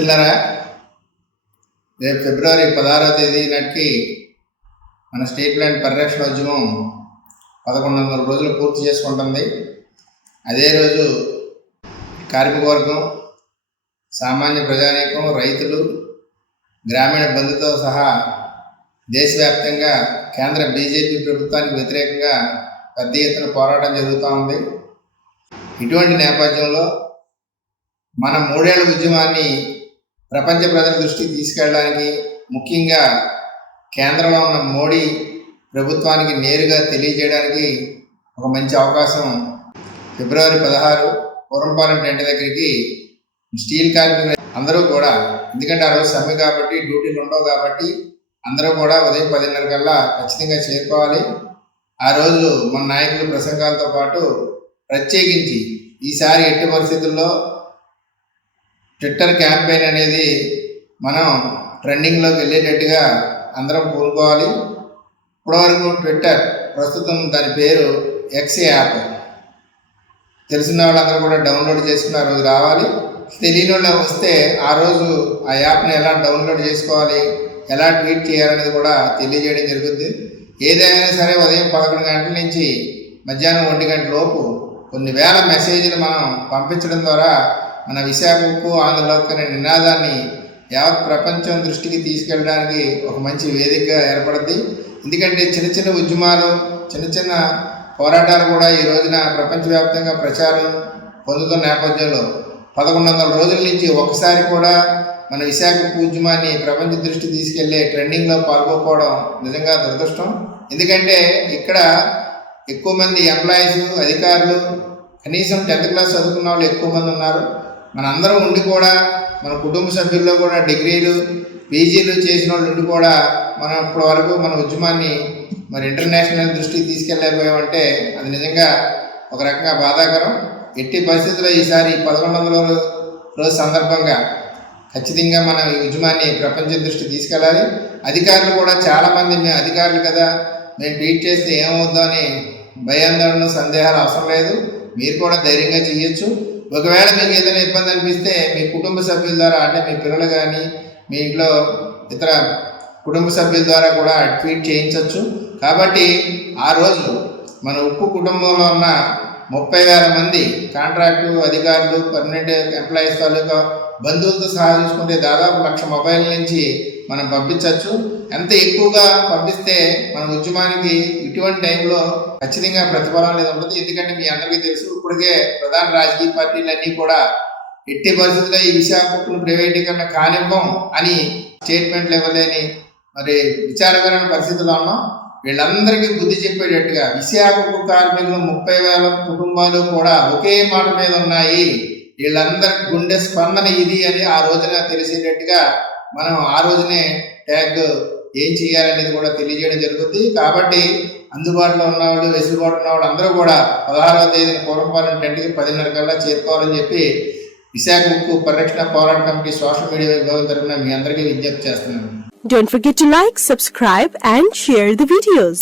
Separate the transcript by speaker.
Speaker 1: మిత్రులరా రేపు ఫిబ్రవరి పదహారవ తేదీ నాటికి మన స్టేట్ ల్యాండ్ పరిరక్షణ ఉద్యమం పదకొండు వందల రోజులు పూర్తి చేసుకుంటుంది. అదే రోజు కార్మిక వర్గం సామాన్య ప్రజానీకం రైతులు గ్రామీణ బంధుతో సహా దేశవ్యాప్తంగా కేంద్ర బీజేపీ ప్రభుత్వానికి వ్యతిరేకంగా పెద్ద ఎత్తున పోరాటం జరుగుతూ ఉంది. ఇటువంటి నేపథ్యంలో మన మూడేళ్ళ ఉద్యమాన్ని ప్రపంచ ప్రజల దృష్టికి తీసుకెళ్ళడానికి ముఖ్యంగా కేంద్రంలో ఉన్న మోడీ ప్రభుత్వానికి నేరుగా తెలియజేయడానికి ఒక మంచి అవకాశం ఫిబ్రవరి పదహారు పూర్వంపాలెం టెంట్ దగ్గరికి స్టీల్ కార్మికులు అందరూ కూడా ఎందుకంటే ఆ రోజు సమ్మె కాబట్టి డ్యూటీలు ఉండవు కాబట్టి అందరూ కూడా ఉదయం పదిన్నర కల్లా ఖచ్చితంగా చేరుకోవాలి. ఆ రోజు మన నాయకుల ప్రసంగాలతో పాటు ప్రత్యేకించి ఈసారి ఎట్టి పరిస్థితుల్లో ట్విట్టర్ క్యాంపెయిన్ అనేది మనం ట్రెండింగ్లోకి వెళ్ళేటట్టుగా అందరం కోరుకోవాలి ఇప్పటివరకు ట్విట్టర్ ప్రస్తుతం దాని పేరు ఎక్స్ యాప్. తెలిసిన వాళ్ళందరూ కూడా డౌన్లోడ్ చేసుకుని ఆ రోజు రావాలి. తెలియని వాళ్ళు వస్తే ఆ రోజు ఆ యాప్ని ఎలా డౌన్లోడ్ చేసుకోవాలి ఎలా ట్వీట్ చేయాలనేది కూడా తెలియజేయడం జరుగుతుంది ఏదైనా సరే ఉదయం పదకొండు గంటల నుంచి మధ్యాహ్నం ఒంటి గంట లోపు కొన్ని వేల మెసేజ్లు మనం పంపించడం ద్వారా మన విశాఖకు ఆంధ్రలోకి అనే నినాదాన్ని యావత్ ప్రపంచం దృష్టికి తీసుకెళ్ళడానికి ఒక మంచి వేదికగా ఏర్పడుద్ది. ఎందుకంటే చిన్న చిన్న ఉద్యమాలు చిన్న చిన్న పోరాటాలు కూడా ఈ రోజున ప్రపంచవ్యాప్తంగా ప్రచారం పొందుతున్న నేపథ్యంలో పదకొండు వందల రోజుల నుంచి ఒకసారి కూడా మన విశాఖ ఉద్యమాన్ని ప్రపంచ దృష్టి తీసుకెళ్ళే ట్రెండింగ్లో పాల్గొకపోవడం నిజంగా దురదృష్టం. ఎందుకంటే ఇక్కడ ఎక్కువ మంది ఎంప్లాయీస్ అధికారులు కనీసం టెన్త్ క్లాస్ చదువుకున్న వాళ్ళు ఎక్కువ మంది ఉన్నారు. మన అందరం ఉండి కూడా మన కుటుంబ సభ్యుల్లో కూడా డిగ్రీలు పీజీలు చేసిన వాళ్ళు ఉండి కూడా మనం ఇప్పటి వరకు మన ఉద్యమాన్ని మరి ఇంటర్నేషనల్ దృష్టికి తీసుకెళ్ళలేకపోయామంటే అది నిజంగా ఒక రకంగా బాధాకరం. ఎట్టి పరిస్థితుల్లో ఈసారి పదకొండు వందల రోజు సందర్భంగా ఖచ్చితంగా మనం ఈ ఉద్యమాన్ని ప్రపంచ దృష్టి తీసుకెళ్ళాలి. అధికారులు కూడా చాలామంది మేము అధికారులు కదా మేము ట్వీట్ చేస్తే ఏమవుద్దామని భయాందోళన సందేహాలు అవసరం లేదు. మీరు కూడా ధైర్యంగా చేయొచ్చు. ఒకవేళ మీకు ఏదైనా ఇబ్బంది అనిపిస్తే మీ కుటుంబ సభ్యుల ద్వారా అంటే మీ పిల్లలు కానీ మీ ఇంట్లో ఇతర కుటుంబ సభ్యుల ద్వారా కూడా ట్వీట్ చేయించవచ్చు కాబట్టి ఆ రోజు మన ఉప్పు కుటుంబంలో ఉన్న ముప్పై వేల మంది కాంట్రాక్టు అధికారులు పర్మనెంట్ ఎంప్లాయీస్ తాలూకా బంధువులతో సహా చూసుకుంటే దాదాపు లక్ష మొబైల్ నుంచి మనం పంపించవచ్చు. ఎంత ఎక్కువగా పంపిస్తే మన ఉద్యమానికి ఇటువంటి టైంలో ఖచ్చితంగా ప్రతిఫలం అనేది ఉంటుంది. ఎందుకంటే మీ అందరికీ తెలుసు ఇప్పటికే ప్రధాన రాజకీయ పార్టీలన్నీ కూడా ఎట్టి పరిస్థితుల్లో ఈ విశాఖను ప్రైవేటీకరణ కానివ్వం అని స్టేట్మెంట్లు ఇవ్వలేని మరి విచారకరమైన పరిస్థితుల్లో ఉన్నాం. వీళ్ళందరికీ బుద్ధి చెప్పేటట్టుగా విశాఖకు కార్మికులు ముప్పై వేల కుటుంబాలు కూడా ఒకే మాట మీద ఉన్నాయి. వీళ్ళందరి గుండె స్పందన ఇది అని ఆ రోజున తెలిసేటట్టుగా మనం ఆ రోజునే ట్యాగ్ ఏం చేయాలనేది కూడా తెలియజేయడం జరుగుతుంది కాబట్టి అందుబాటులో ఉన్నవాళ్ళు వెసులుబాటు ఉన్నవాళ్ళు అందరూ కూడా పదహారవ తేదీన పూర్వపాలన టెంట్కి పదిన్నర కల్లా చేరుకోవాలని చెప్పి విశాఖ ఉక్కు పరిరక్షణ పోరాట కమిటీ సోషల్ మీడియా విభాగం తరఫున మీ అందరికీ విజ్ఞప్తి చేస్తున్నాను
Speaker 2: Don't forget to like, subscribe and share the videos.